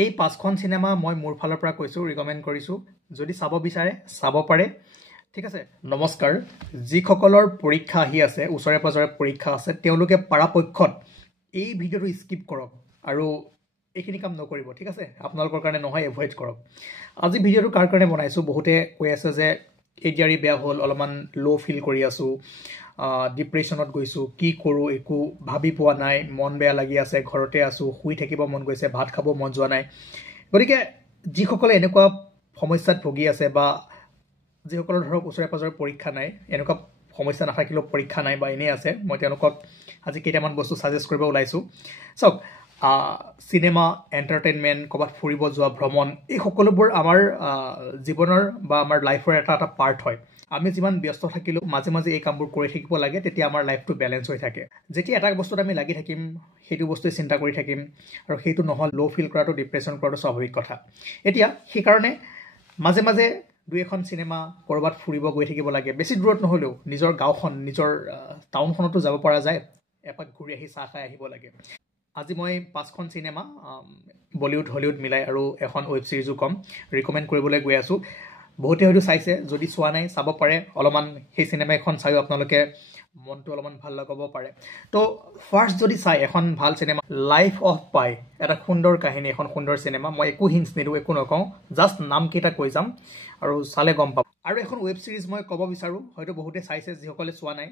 এই পাঁচখন সিনেমা মই মোৰ ফালৰ পৰা কৈছোঁ, ৰিকমেণ্ড কৰিছোঁ। যদি চাব বিচাৰে চাব পাৰে, ঠিক আছে। নমস্কাৰ। যিসকলৰ পৰীক্ষা আহি আছে, ওচৰে পাজৰে পৰীক্ষা আছে, তেওঁলোকে পৰাপক্ষত এই ভিডিঅ'টো স্কিপ কৰক আৰু এইখিনি কাম নকৰিব, ঠিক আছে। আপোনালোকৰ কাৰণে নহয়, এভইড কৰক। আজি ভিডিঅ'টো কাৰ কাৰণে বনাইছোঁ, বহুতে কৈ আছে যে এডিআৰই বেয়া হ'ল, অলপমান ল' ফিল কৰি আছোঁ, ডিপ্ৰেশ্যনত গৈছোঁ, কি কৰোঁ একো ভাবি পোৱা নাই, মন বেয়া লাগি আছে, ঘৰতে আছোঁ, শুই থাকিব মন গৈছে, ভাত খাব মন যোৱা নাই। গতিকে যিসকলে এনেকুৱা সমস্যাত ভুগি আছে বা যিসকলৰ ধৰক ওচৰে পাজৰে পৰীক্ষা নাই, এনেকুৱা সমস্যা নাথাকিলেও পৰীক্ষা নাই বা এনেই আছে, মই তেওঁলোকক আজি কেইটামান বস্তু ছাজেষ্ট কৰিব ওলাইছোঁ। চাওক, চিনেমা, এণ্টাৰটেইনমেণ্ট, ক'ৰবাত ফুৰিব যোৱা, ভ্ৰমণ, এই সকলোবোৰ আমাৰ জীৱনৰ বা আমাৰ লাইফৰ এটা পাৰ্ট হয়। আমি যিমান ব্যস্ত থাকিলেও মাজে মাজে এই কামবোৰ কৰি থাকিব লাগে, তেতিয়া আমাৰ লাইফটো বেলেঞ্চ হৈ থাকে। যেতিয়া এটা বস্তুত আমি লাগি থাকিম, সেইটো বস্তুৱে চিন্তা কৰি থাকিম, আৰু সেইটো নহ'ল ল' ফিল কৰাটো, ডিপ্ৰেশ্যন কৰাটো স্বাভাৱিক কথা। এতিয়া সেইকাৰণে মাজে মাজে দুই এখন চিনেমা, ক'ৰবাত ফুৰিব গৈ থাকিব লাগে। বেছি দূৰত নহ'লেও নিজৰ গাঁওখন, নিজৰ টাউনখনতো যাব পৰা যায়, এপাক ঘূৰি আহি চাহ খাই আহিব লাগে। আজি মই 5খন চিনেমা, বলিউড হলিউড মিলাই, আৰু এখন ৱেব ছিৰিজো কম, ৰিকমেণ্ড কৰিবলৈ গৈ আছোঁ। বহুতে হয়তো চাইছে, যদি চোৱা নাই চাব পাৰে। অলপমান সেই চিনেমা এখন চায়ো আপোনালোকে মনটো অলপমান ভাল লগাব পাৰে। তো ফাৰ্ষ্ট যদি চাই এখন ভাল চিনেমা, লাইফ অফ পাই, এটা সুন্দৰ কাহিনী, এখন সুন্দৰ চিনেমা। মই একো হিণ্টছ নিদিওঁ, একো নকওঁ, জাষ্ট নামকেইটা কৈ যাম আৰু চালে গম পাব। আৰু এখন ৱেব ছিৰিজ মই ক'ব বিচাৰোঁ, হয়তো বহুতে চাইছে, যিসকলে চোৱা নাই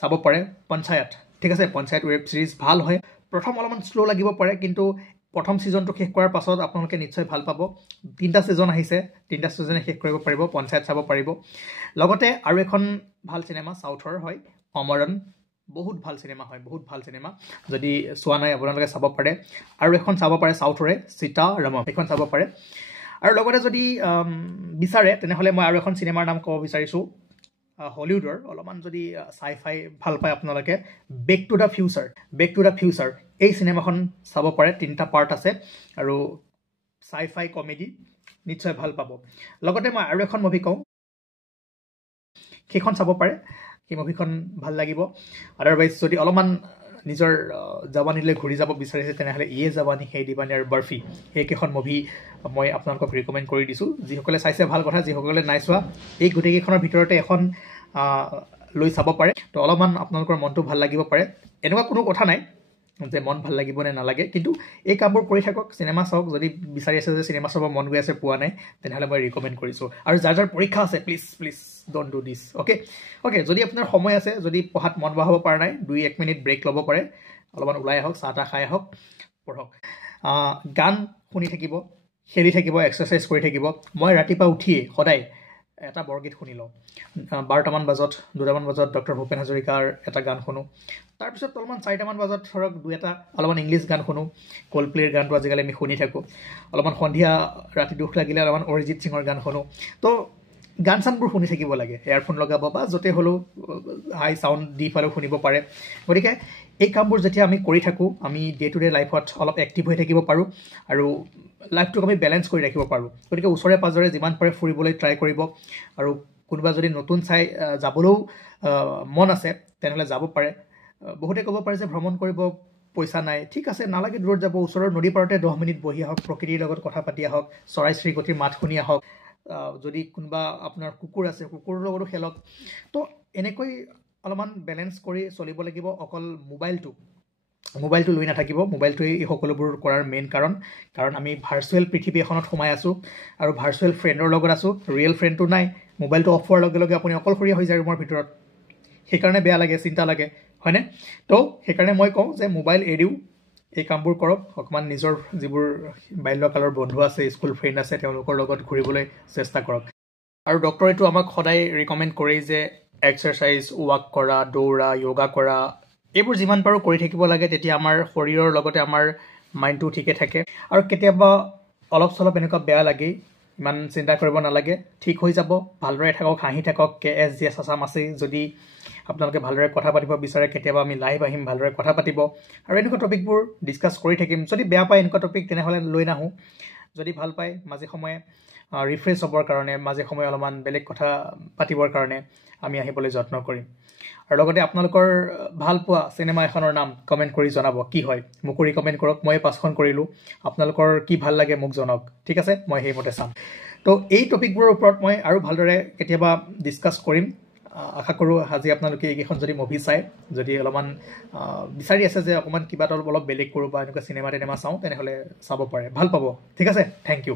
চাব পাৰে, পঞ্চায়ত, ঠিক আছে। পঞ্চায়ত ৱেব ছিৰিজ ভাল হয়। প্ৰথম অলপমান শ্ল' লাগিব পাৰে, কিন্তু প্ৰথম ছিজনটো শেষ কৰাৰ পাছত আপোনালোকে নিশ্চয় ভাল পাব। 3টা ছিজন আহিছে, 3টা ছিজনে শেষ কৰিব পাৰিব, পঞ্চায়ত চাব পাৰিব। লগতে আৰু এখন ভাল চিনেমা চাউথৰ হয়, অমৰন। বহুত ভাল চিনেমা হয়, বহুত ভাল চিনেমা। যদি চোৱা নাই আপোনালোকে চাব পাৰে। আৰু এখন চাব পাৰে চাউথৰে, সীতাৰামম, এইখন চাব পাৰে। আৰু লগতে যদি বিচাৰে, তেনেহ'লে মই আৰু এখন চিনেমাৰ নাম ক'ব বিচাৰিছোঁ, হলিউডৰ, অলপমান যদি চাই ফাই ভাল পায় আপোনালোকে, Back to the Future. Back to the Future, এই চিনেমাখন চাব পাৰে। 3টা পাৰ্ট আছে আৰু চাই ফাই কমেডি, নিশ্চয় ভাল পাব। লগতে মই আৰু এখন মুভি কওঁ, সেইখন চাব পাৰে, সেই মুভিখন ভাল লাগিব। আদাৰৱাইজ যদি অলপমান নিজৰ জাৱানীলৈ ঘূৰি যাব বিচাৰিছে, তেনেহ'লে ইয়ে জাৱানী হে দিৱানী আৰু বৰফি, সেইকেইখন মুভি মই আপোনালোকক ৰিকমেণ্ড কৰি দিছোঁ। যিসকলে চাইছে ভাল কথা, যিসকলে নাই চোৱা, এই গোটেইকেইখনৰ ভিতৰতে এখন লৈ চাব পাৰে। তো অলপমান আপোনালোকৰ মনটো ভাল লাগিব পাৰে। এনেকুৱা কোনো কথা নাই যে মন ভাল লাগিব নে নালাগে, কিন্তু এই কামবোৰ কৰি থাকক, চিনেমা চাওক। যদি বিচাৰি আছে যে চিনেমা চাব মন গৈ আছে, পোৱা নাই, তেনেহ'লে মই ৰিকমেণ্ড কৰিছোঁ। আৰু যাৰ যাৰ পৰীক্ষা আছে, please please don't do this, okay. যদি আপোনাৰ সময় আছে, যদি পঢ়াত মন বহাব পৰা নাই, 2-1 মিনিট ব্ৰেক ল'ব পাৰে, অলপমান ওলাই আহক, চাহ তাহ খাই আহক, পঢ়ক। গান শুনি থাকিব, খেলি থাকিব, এক্সাৰচাইজ কৰি থাকিব। মই ৰাতিপুৱা উঠিয়ে সদায় এটা বৰগীত শুনি লওঁ। 12টামান বজাত, 2টামান বজাত ডক্টৰ ভূপেন হাজৰিকাৰ এটা গান শুনো। তাৰপিছত অলপমান 4টামান বজাত ধৰক 2-এটা অলপমান ইংলিছ গান শুনো। কল্ডপ্লেৰ গানটো আজিকালি আমি শুনি থাকোঁ। অলপমান সন্ধিয়া ৰাতি দুখ লাগিলে অলপমান অৰিজিত সিঙৰ গান শুনো। তো গান চানবোৰ শুনি থাকিব লাগে, এয়াৰফোন লগাব বা য'তে হ'লেও হাই চাউণ্ড দি পেলাইও শুনিব পাৰে। গতিকে এই কামবোৰ যেতিয়া আমি কৰি থাকোঁ, আমি ডে টু ডে লাইফত অলপ এক্টিভ হৈ থাকিব পাৰোঁ আৰু লাইফটোক আমি বেলেঞ্চ কৰি ৰাখিব পাৰোঁ। গতিকে ওচৰে পাজৰে যিমান পাৰে ফুৰিবলৈ ট্ৰাই কৰিব। আৰু কোনোবা যদি নতুন চাই যাবলৈও মন আছে, তেনেহ'লে যাব পাৰে। বহুতে ক'ব পাৰে যে ভ্ৰমণ কৰিব পইচা নাই, ঠিক আছে, নালাগে দূৰত যাব। ওচৰৰ নদী পাৰতে 10 মিনিট বহি আহক, প্ৰকৃতিৰ লগত কথা পাতি আহক, চৰাই চিৰিকটিৰ মাত শুনি আহক। যদি কোনোবা আপোনাৰ কুকুৰ আছে, কুকুৰৰ লগতো খেলক। তো এনেকৈ অলপমান বেলেঞ্চ কৰি চলিব লাগিব। অকল মোবাইলটো লৈ নাথাকিব। মোবাইলটোৱে এই সকলোবোৰ কৰাৰ মেইন কাৰণ আমি ভাৰ্চুৱেল পৃথিৱী এখনত সোমাই আছোঁ আৰু ভাৰ্চুৱেল ফ্ৰেণ্ডৰ লগত আছোঁ, ৰিয়েল ফ্ৰেণ্ডটো নাই। মোবাইলটো অফ হোৱাৰ লগে লগে আপুনি অকলশৰীয়া হৈ যায় ৰুমৰ ভিতৰত, সেইকাৰণে বেয়া লাগে, চিন্তা লাগে, হয়নে? তো সেইকাৰণে মই কওঁ যে মোবাইল এৰিও এই কামবোৰ কৰক। অকণমান নিজৰ যিবোৰ বাল্যকালৰ বন্ধু আছে, স্কুল ফ্ৰেণ্ড আছে, তেওঁলোকৰ লগত ঘূৰিবলৈ চেষ্টা কৰক। আৰু ডক্টৰেটো আমাক সদায় ৰিকমেণ্ড কৰেই যে এক্সাৰচাইজ, ৱাক কৰা, দৌৰা, য়োগা কৰা, এইবোৰ যিমান পাৰোঁ কৰি থাকিব লাগে। তেতিয়া আমাৰ শৰীৰৰ লগতে আমাৰ মাইণ্ডটো ঠিকে থাকে। আৰু কেতিয়াবা অলপ চলপ এনেকুৱা বেয়া লাগেই, ইমান চিন্তা কৰিব নালাগে, ঠিক হৈ যাব। ভালদৰে থাকক, হাঁহি থাকক, KSGS আছাম আছেই। যদি আপোনালোকে ভালদৰে কথা পাতিব বিচাৰে, কেতিয়াবা আমি লাইভ আহিম, ভালদৰে কথা পাতিব আৰু এনেকুৱা টপিকবোৰ ডিছকাছ কৰি থাকিম। যদি বেয়া পায় এনেকুৱা টপিক, তেনেহ'লে লৈ নাহোঁ। যদি ভাল পায়, মাজে সময়ে ৰিফ্ৰেছ হ'বৰ কাৰণে মাজে সময়ে অলপমান বেলেগ কথা পাতিবৰ কাৰণে আমি আহিবলৈ যত্ন কৰিম আৰু লগতে আপোনালোকৰ ভাল পোৱা চিনেমা এখনৰ নাম কমেণ্ট কৰি জনাব কি হয় মোকো ৰিকমেণ্ড কৰক মই 5খন কৰিলোঁ আপোনালোকৰ কি ভাল লাগে মোক জনাওক ঠিক আছে মই সেইমতে চাম তো এই টপিকবোৰৰ ওপৰত মই আৰু ভালদৰে কেতিয়াবা ডিছকাছ কৰিম আশা কৰোঁ আজি আপোনালোকে এইকেইখন যদি মুভি চাই যদি অলপমান বিচাৰি আছে যে অকণমান কিবা এটা অলপ বেলেগ কৰোঁ বা এনেকুৱা চিনেমা চাওঁ তেনেহ'লে চাব পাৰে ভাল পাব ঠিক আছে থেংক ইউ